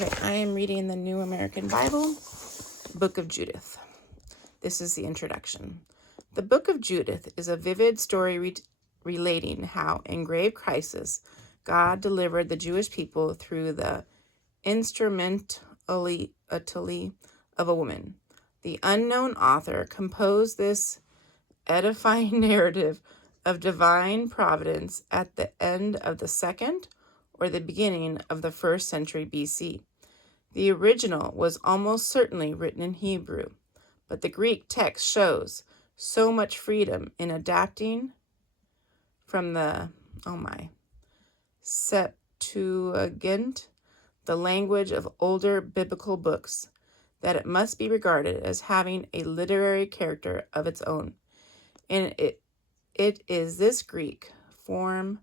Okay, I am reading the New American Bible, Book of Judith. This is the introduction. The Book of Judith is a vivid story relating how, in grave crisis, God delivered the Jewish people through the instrumentality of a woman. The unknown author composed this edifying narrative of divine providence at the end of the second or the beginning of the 1st century BC. The original was almost certainly written in Hebrew, but the Greek text shows so much freedom in adapting from the, Septuagint, the language of older biblical books, that it must be regarded as having a literary character of its own. And it is this Greek form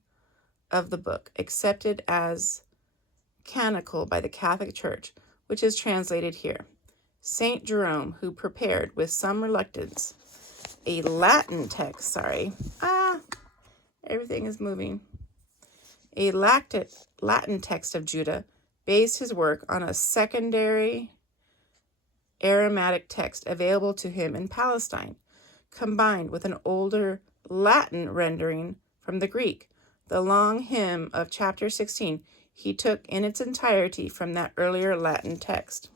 of the book, accepted as canonical by the Catholic Church, which is translated here. Saint Jerome, who prepared with some reluctance a Latin text, everything is moving. A Latin text of Judah, based his work on a secondary Aramaic text available to him in Palestine, combined with an older Latin rendering from the Greek. The long hymn of chapter 16 he took in its entirety from that earlier Latin text.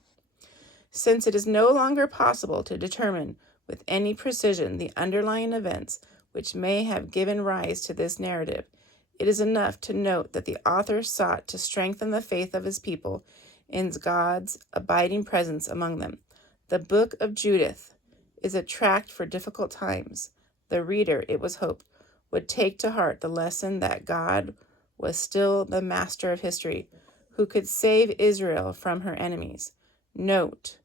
Since it is no longer possible to determine with any precision the underlying events which may have given rise to this narrative, it is enough to note that the author sought to strengthen the faith of his people in God's abiding presence among them. The Book of Judith is a tract for difficult times. The reader, it was hoped, would take to heart the lesson that God was still the master of history, who could save Israel from her enemies. Note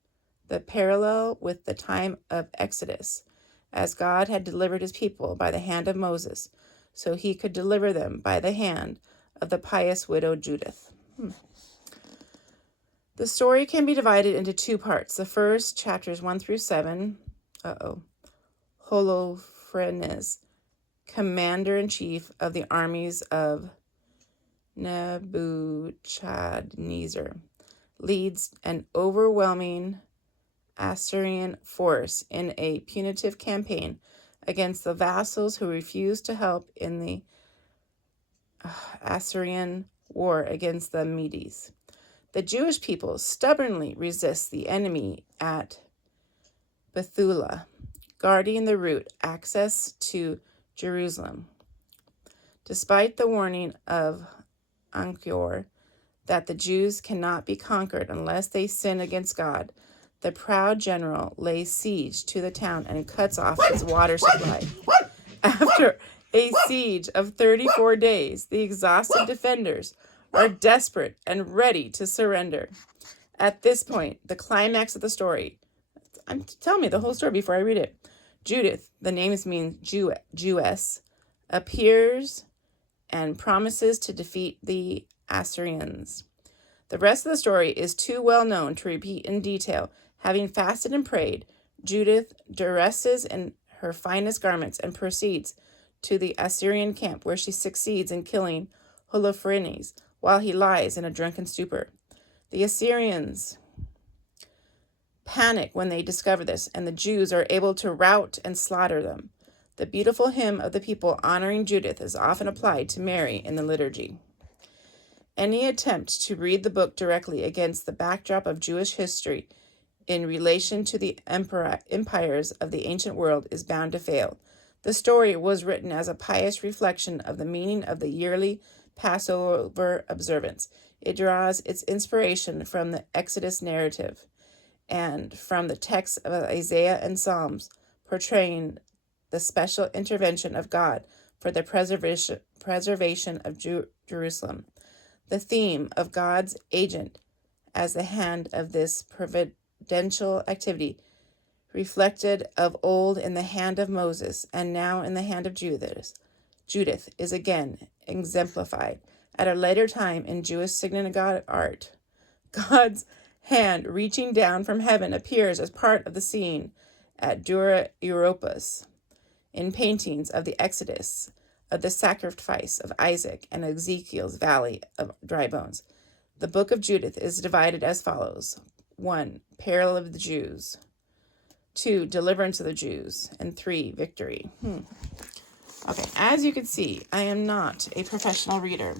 the parallel with the time of Exodus, as God had delivered his people by the hand of Moses, so he could deliver them by the hand of the pious widow Judith. The story can be divided into two parts. The first, chapters 1 through 7, Holofernes, commander-in-chief of the armies of Nebuchadnezzar, leads an overwhelming Assyrian force in a punitive campaign against the vassals who refused to help in the Assyrian war against the Medes. The Jewish people stubbornly resist the enemy at Bethula, guarding the route access to Jerusalem. Despite the warning of Anchior that the Jews cannot be conquered unless they sin against God, the proud general lays siege to the town and cuts off its water supply. After a siege of 34 days, the exhausted defenders are desperate and ready to surrender. At this point, the climax of the story, tell me the whole story before I read it. Judith, the name means Jewess, appears and promises to defeat the Assyrians. The rest of the story is too well known to repeat in detail. Having fasted and prayed, Judith dresses in her finest garments and proceeds to the Assyrian camp, where she succeeds in killing Holofernes while he lies in a drunken stupor. The Assyrians panic when they discover this, and the Jews are able to rout and slaughter them. The beautiful hymn of the people honoring Judith is often applied to Mary in the liturgy. Any attempt to read the book directly against the backdrop of Jewish history in relation to the empires of the ancient world is bound to fail. The story was written as a pious reflection of the meaning of the yearly Passover observance. It draws its inspiration from the Exodus narrative and from the texts of Isaiah and Psalms, portraying the special intervention of God for the preservation of Jerusalem. The theme of God's agent as the hand of this providential activity, reflected of old in the hand of Moses and now in the hand of Judith, is again exemplified at a later time in Jewish synagogue art. God's hand reaching down from heaven appears as part of the scene at Dura Europos in paintings of the Exodus, of the sacrifice of Isaac, and Ezekiel's valley of dry bones. The book of Judith is divided as follows. 1. Peril of the Jews. 2. Deliverance of the Jews. And 3. Victory. Okay, as you can see, I am not a professional reader.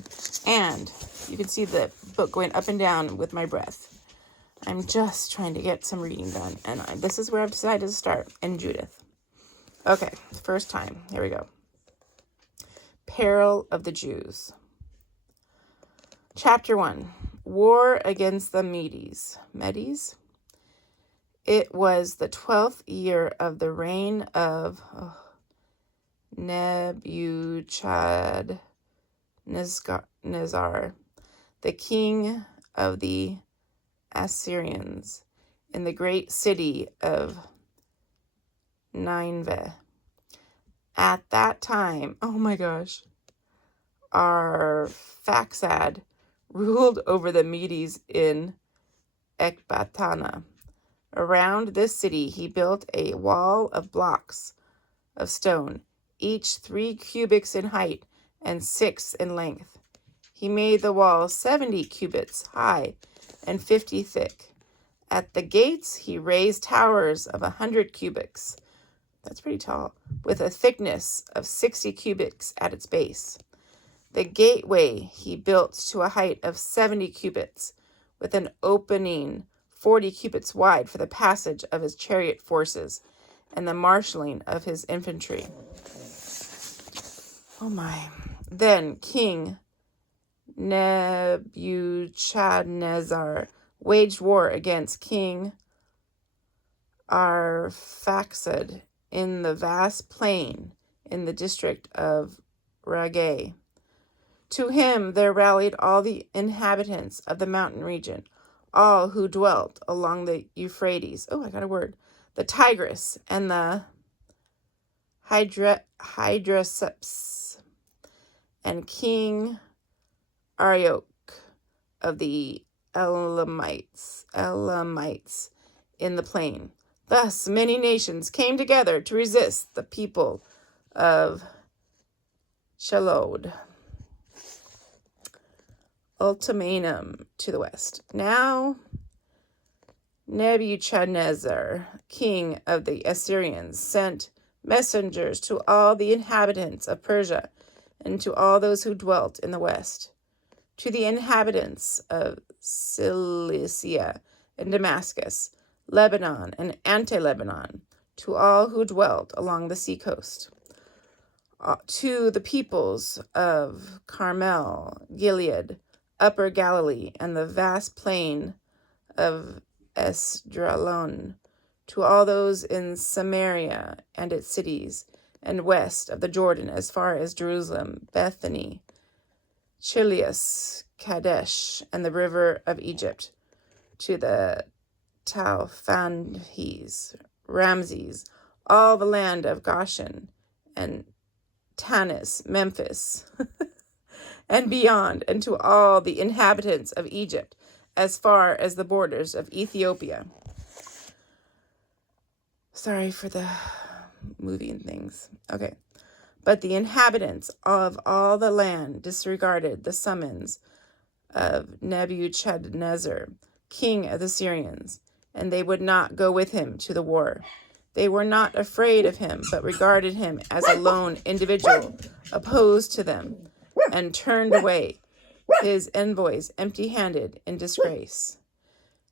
And you can see the book going up and down with my breath. I'm just trying to get some reading done. And this is where I've decided to start, in Judith. Okay, first time. Here we go. Peril of the Jews. Chapter 1. War against the Medes. It was the 12th year of the reign of Nebuchadnezzar, the king of the Assyrians, in the great city of Nineveh. At that time, Arphaxad ruled over the Medes in Ecbatana. Around this city he built a wall of blocks of stone, each 3 cubits in height and 6 in length. He made the wall 70 cubits high and 50 thick. At the gates he raised towers of 100 cubits. That's pretty tall, with a thickness of 60 cubits at its base. The gateway he built to a height of 70 cubits, with an opening 40 cubits wide for the passage of his chariot forces and the marshalling of his infantry. Then King Nebuchadnezzar waged war against King Arphaxad in the vast plain in the district of Rageh. To him there rallied all the inhabitants of the mountain region, all who dwelt along the Euphrates. The Tigris and the Hydraspeus, and King Arioch of the Elamites in the plain. Thus many nations came together to resist the people of Shalod. Ultimatum to the west. Now Nebuchadnezzar, king of the Assyrians, sent messengers to all the inhabitants of Persia and to all those who dwelt in the west, to the inhabitants of Cilicia and Damascus, Lebanon and Anti-Lebanon, to all who dwelt along the seacoast, to the peoples of Carmel, Gilead, Upper Galilee, and the vast plain of Esdraelon, to all those in Samaria and its cities, and west of the Jordan as far as Jerusalem, Bethany, Chilias, Kadesh, and the river of Egypt, to the Tauphanhes, Ramses, all the land of Goshen, and Tanis, Memphis, and beyond, and to all the inhabitants of Egypt, as far as the borders of Ethiopia. Sorry for the moving things. Okay. But the inhabitants of all the land disregarded the summons of Nebuchadnezzar, king of the Syrians, and they would not go with him to the war. They were not afraid of him, but regarded him as a lone individual opposed to them, and turned away his envoys empty-handed in disgrace.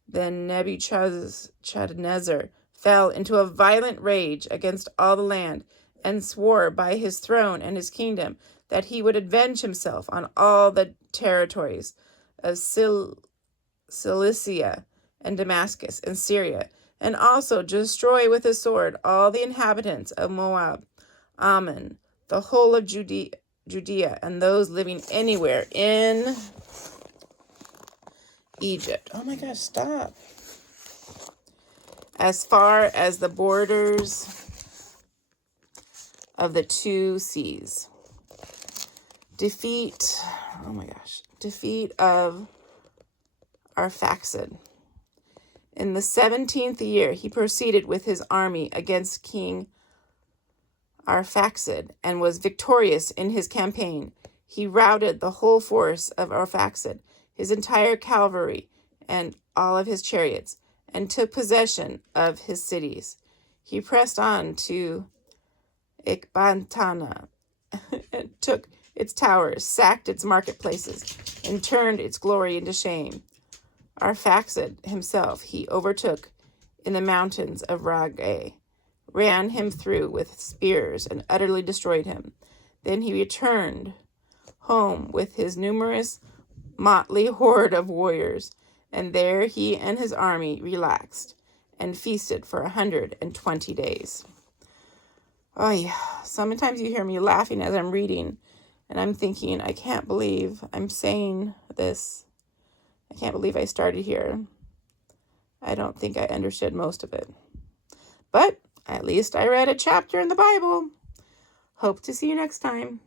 Then Nebuchadnezzar fell into a violent rage against all the land, and swore by his throne and his kingdom that he would avenge himself on all the territories of Cilicia and Damascus and Syria, and also destroy with his sword all the inhabitants of Moab, Ammon, the whole of Judea, and those living anywhere in Egypt. Oh my gosh, stop. As far as the borders of the 2 seas. Defeat of Arphaxad. In the 17th year, he proceeded with his army against King Arphaxad and was victorious in his campaign. He routed the whole force of Arphaxad his entire cavalry, and all of his chariots, and took possession of his cities. He pressed on to Ecbatana, and took its towers, sacked its marketplaces, and turned its glory into shame. Arphaxad himself he overtook in the mountains of Rageh, ran him through with spears, and utterly destroyed him. Then he returned home with his numerous motley horde of warriors, and there he and his army relaxed and feasted for 120 days. Oh yeah, sometimes you hear me laughing as I'm reading, and I'm thinking, I can't believe I'm saying this. I can't believe I started here. I don't think I understood most of it. But at least I read a chapter in the Bible. Hope to see you next time.